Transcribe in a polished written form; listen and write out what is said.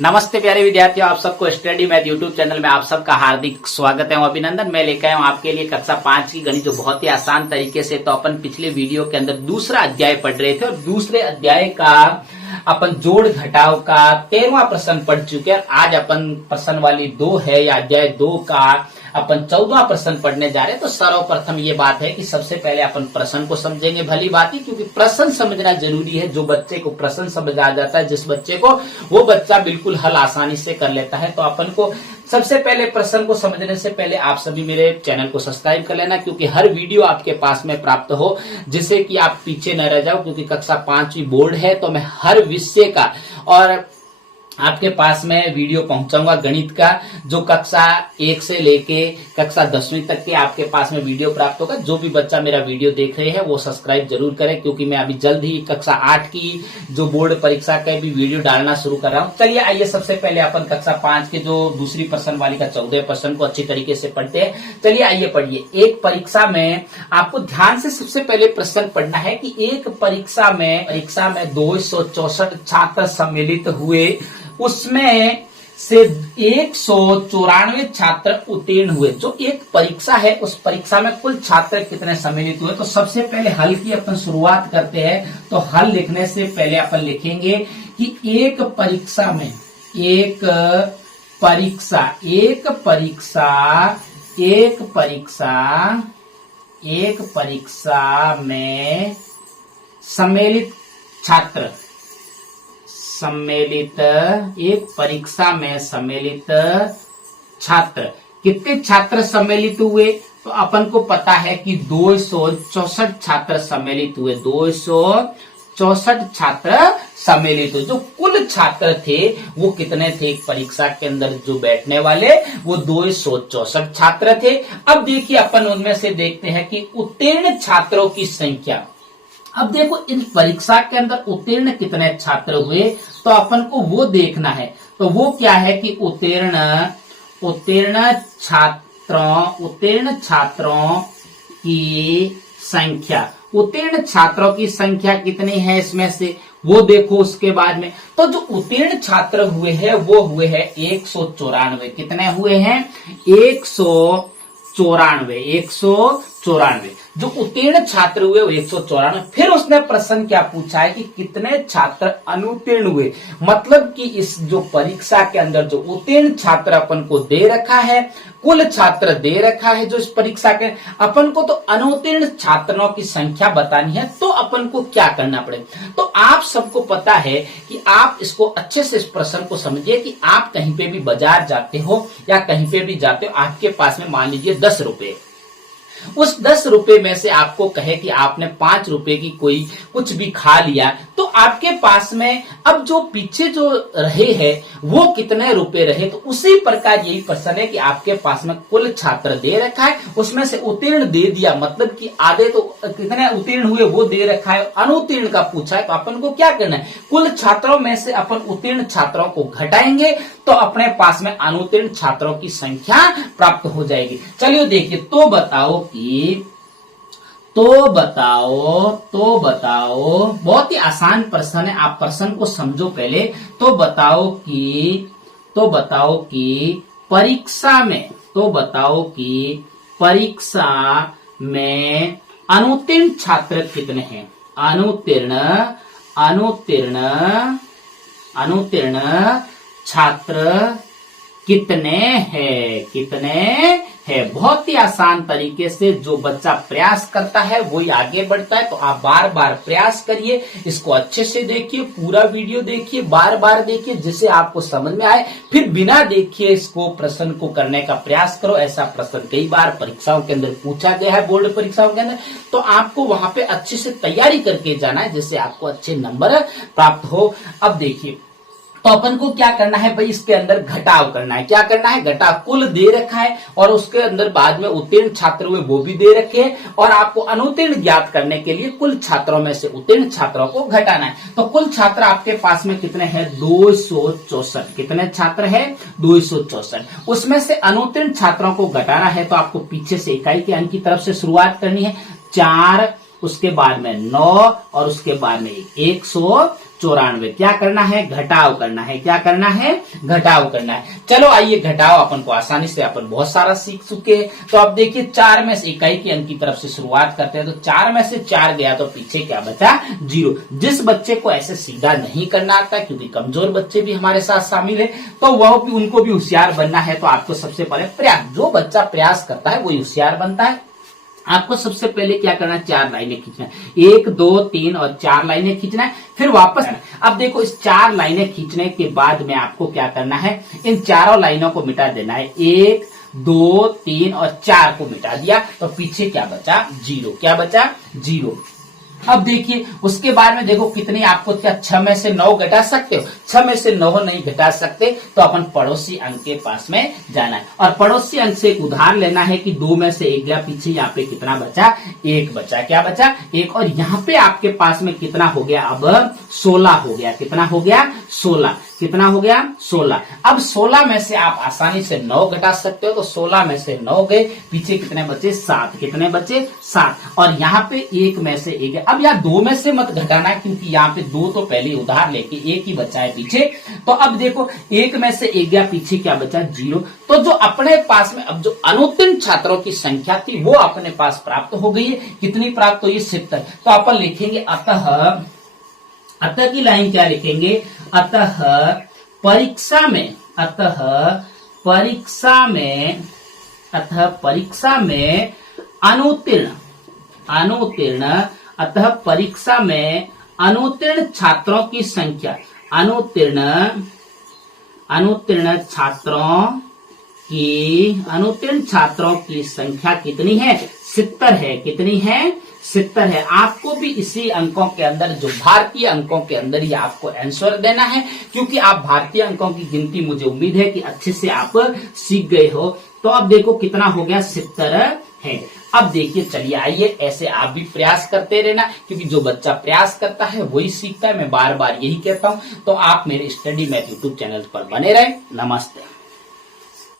नमस्ते प्यारे विद्यार्थियों, आप सबको स्टडी मैथ यूट्यूब चैनल में आप सबका हार्दिक स्वागत है। अभिनंदन। मैं लेकर आया हूं आपके लिए कक्षा 5 की गणित, जो बहुत ही आसान तरीके से। तो अपन पिछले वीडियो के अंदर दूसरा अध्याय पढ़ रहे थे और दूसरे अध्याय का अपन जोड़ घटाव का 13वां प्रश्न पढ़ चुके हैं। आज अपन प्रश्न वाली 2 है या अध्याय 2 का अपन 14वां प्रश्न पढ़ने जा रहे हैं। तो सर्वप्रथम ये बात है कि सबसे पहले अपन प्रश्न को समझेंगे। भली बात ही, क्योंकि प्रश्न समझना जरूरी है। जो बच्चे को प्रश्न समझ आ जाता है, जिस बच्चे को, वो बच्चा बिल्कुल हल आसानी से कर लेता है। तो अपन को सबसे पहले प्रश्न को समझने से पहले आप सभी मेरे चैनल को सब्सक्राइब कर लेना, क्योंकि हर वीडियो आपके पास में प्राप्त हो, जिससे कि आप पीछे न रह जाओ। क्योंकि कक्षा 5 बोर्ड है, तो मैं हर विषय का और आपके पास में वीडियो पहुंचाऊंगा। गणित का जो कक्षा 1 से लेके कक्षा 10वीं तक के आपके पास में वीडियो प्राप्त होगा। जो भी बच्चा मेरा वीडियो देख रहे हैं वो सब्सक्राइब जरूर करें, क्योंकि मैं अभी जल्द ही कक्षा 8 की जो बोर्ड परीक्षा का भी वीडियो डालना शुरू कर रहा हूं। चलिए आइए, सबसे पहले अपन कक्षा 5 के जो दूसरी प्रश्न वाली का 14वें प्रश्न को अच्छी तरीके से पढ़ते हैं। चलिए आइए पढ़िए। एक परीक्षा में आपको ध्यान से सबसे पहले प्रश्न पढ़ना है कि एक परीक्षा में 264 छात्र सम्मिलित हुए, उसमें से 194 छात्र उत्तीर्ण हुए। जो एक परीक्षा है, उस परीक्षा में कुल छात्र कितने सम्मिलित हुए। तो सबसे पहले हल की अपन शुरुआत करते हैं। तो हल लिखने से पहले अपन लिखेंगे कि एक परीक्षा में एक परीक्षा में सम्मिलित छात्र कितने छात्र सम्मिलित हुए। तो अपन को पता है कि 264 छात्र सम्मिलित हुए। 264 छात्र सम्मिलित हुए। जो कुल छात्र थे वो कितने थे एक परीक्षा के अंदर जो बैठने वाले, वो 264 छात्र थे। अब देखिए, अपन उनमें से देखते हैं कि उत्तीर्ण छात्रों की संख्या। अब देखो, इन परीक्षा के अंदर उत्तीर्ण कितने छात्र हुए, तो अपन को वो देखना है। तो वो क्या है कि उत्तीर्ण छात्रों की संख्या कितनी है इसमें से, वो देखो। उसके बाद में तो जो उत्तीर्ण छात्र हुए हैं वो हुए हैं 194। कितने हुए हैं? 194। जो उत्तीर्ण छात्र हुए वो 194। फिर उसने प्रश्न क्या पूछा है कि कितने छात्र अनुत्तीर्ण हुए। मतलब कि इस जो परीक्षा के अंदर जो उत्तीर्ण छात्र अपन को दे रखा है, कुल छात्र दे रखा है जो इस परीक्षा के, अपन को तो अनुत्तीर्ण छात्रों की संख्या बतानी है। तो अपन को क्या करना पड़ेगा। तो आप सबको पता है कि आप इसको अच्छे से इस प्रश्न को समझिए कि आप कहीं पे भी बाजार जाते हो या कहीं पे भी जाते हो, आपके पास में मान लीजिए 10 रुपए। उस 10 रुपए में से आपको कहे कि आपने 5 रुपए की कोई कुछ भी खा लिया, तो आपके पास में अब जो पीछे जो रहे हैं वो कितने रुपए रहे। तो उसी प्रकार यही प्रश्न है कि आपके पास में कुल छात्र दे रखा है, उसमें से उत्तीर्ण दे दिया, मतलब कि आधे तो कितने उत्तीर्ण हुए वो दे रखा है, अनुत्तीर्ण का पूछा है। तो अपन को क्या करना है, कुल छात्रों में से अपन उत्तीर्ण छात्रों को घटाएंगे, तो अपने पास में अनुत्तीर्ण छात्रों की संख्या प्राप्त हो जाएगी। चलिए देखिए, तो बताओ, बहुत ही आसान प्रश्न है, आप प्रश्न को समझो पहले। तो बताओ कि परीक्षा में अनुत्तीर्ण छात्र कितने हैं। अनुत्तीर्ण छात्र कितने हैं। बहुत ही आसान तरीके से जो बच्चा प्रयास करता है वो ही आगे बढ़ता है। तो आप बार बार प्रयास करिए, इसको अच्छे से देखिए, पूरा वीडियो देखिए, बार बार देखिए, जिससे आपको समझ में आए। फिर बिना देखिए इसको प्रश्न को करने का प्रयास करो। ऐसा प्रश्न कई बार परीक्षाओं के अंदर पूछा गया है, बोर्ड परीक्षाओं के अंदर। तो आपको वहां पे अच्छे से तैयारी करके जाना है, जिससे आपको अच्छे नंबर प्राप्त हो। अब देखिए, तो अपन को क्या करना है भाई, इसके अंदर घटाव करना है। क्या करना है? घटाव। कुल दे रखा है और उसके अंदर बाद में उत्तीर्ण छात्र हुए वो भी दे रखे हैं, और आपको अनुत्तीर्ण ज्ञात करने के लिए कुल छात्रों में से उत्तीर्ण छात्रों को घटाना है। तो कुल छात्र आपके पास में कितने हैं? 264। कितने छात्र हैं? 264। उसमें से अनुत्तीर्ण छात्रों को घटाना है, तो आपको पीछे से इकाई के अंक की तरफ से शुरुआत करनी है। 4 उसके बाद में 9 और उसके बाद में 194। क्या करना है? घटाव करना है। क्या करना है? घटाव करना है। चलो आइए घटाव अपन को आसानी से अपन बहुत सारा सीख चुके हैं। तो अब देखिए 4 में से इकाई के अंक की तरफ से शुरुआत करते हैं। तो 4 में से 4 गया तो पीछे क्या बचा? 0। जिस बच्चे को ऐसे सीधा नहीं करना आता, क्योंकि कमजोर बच्चे भी हमारे साथ शामिल है, तो वह भी, उनको भी होशियार बनना है। तो आपको सबसे पहले प्रयास, जो बच्चा प्रयास करता है वही होशियार बनता है। आपको सबसे पहले क्या करना है? 4 लाइनें खींचना है। 1 2 3 और 4 लाइनें खींचना है, फिर वापस। अब देखो इस 4 लाइनें खींचने के बाद में आपको क्या करना है? इन चारों लाइनों को मिटा देना है। 1 2 3 और 4 को मिटा दिया तो पीछे क्या बचा? 0। क्या बचा? 0। अब देखिए उसके बाद में देखो कितनी आपको क्या 6 में से 9 घटा सकते हो? 6 में से 9 नहीं घटा सकते, तो अपन पड़ोसी अंक के पास में जाना है और पड़ोसी अंक से एक उधार लेना है कि 2 में से 1 गया, पीछे यहाँ पे कितना बचा? 1 बचा। क्या बचा? 1। और यहाँ पे आपके पास में कितना हो गया? अब 16 हो गया। कितना हो गया? 16। कितना हो गया? 16। अब 16 में से आप आसानी से 9 घटा सकते हो, तो 16 में से 9 गए, पीछे कितने बचे? 7। कितने बचे? 7। और यहाँ पे 1 में से 1 है। अब यहाँ 2 में से मत घटाना, क्योंकि यहाँ पे 2 तो पहले उधार लेके 1 ही बचा है पीछे। तो अब देखो 1 में से 1 गया, पीछे क्या बचा? 0। तो जो अपने पास में अब जो अनुत्तीर्ण छात्रों की संख्या थी वो अपने पास प्राप्त हो गई है। कितनी प्राप्त हुई? 70। तो अपन लिखेंगे अतः की लाइन क्या लिखेंगे? अतः परीक्षा में अतः परीक्षा में अनुत्तीर्ण छात्रों की संख्या, अनुत्तीर्ण छात्रों की संख्या कितनी है? 70 है। कितनी है? 70 है। आपको भी इसी अंकों के अंदर, जो भारतीय अंकों के अंदर ही आपको आंसर देना है, क्योंकि आप भारतीय अंकों की गिनती, मुझे उम्मीद है कि अच्छे से आप सीख गए हो। तो अब देखो कितना हो गया? 70 है। अब देखिए, चलिए आइए ऐसे आप भी प्रयास करते रहना, क्योंकि जो बच्चा प्रयास करता है वही सीखता है। मैं बार बार यही कहता हूं। तो आप मेरे स्टडी मैथ यूट्यूब चैनल पर बने रहें। नमस्ते।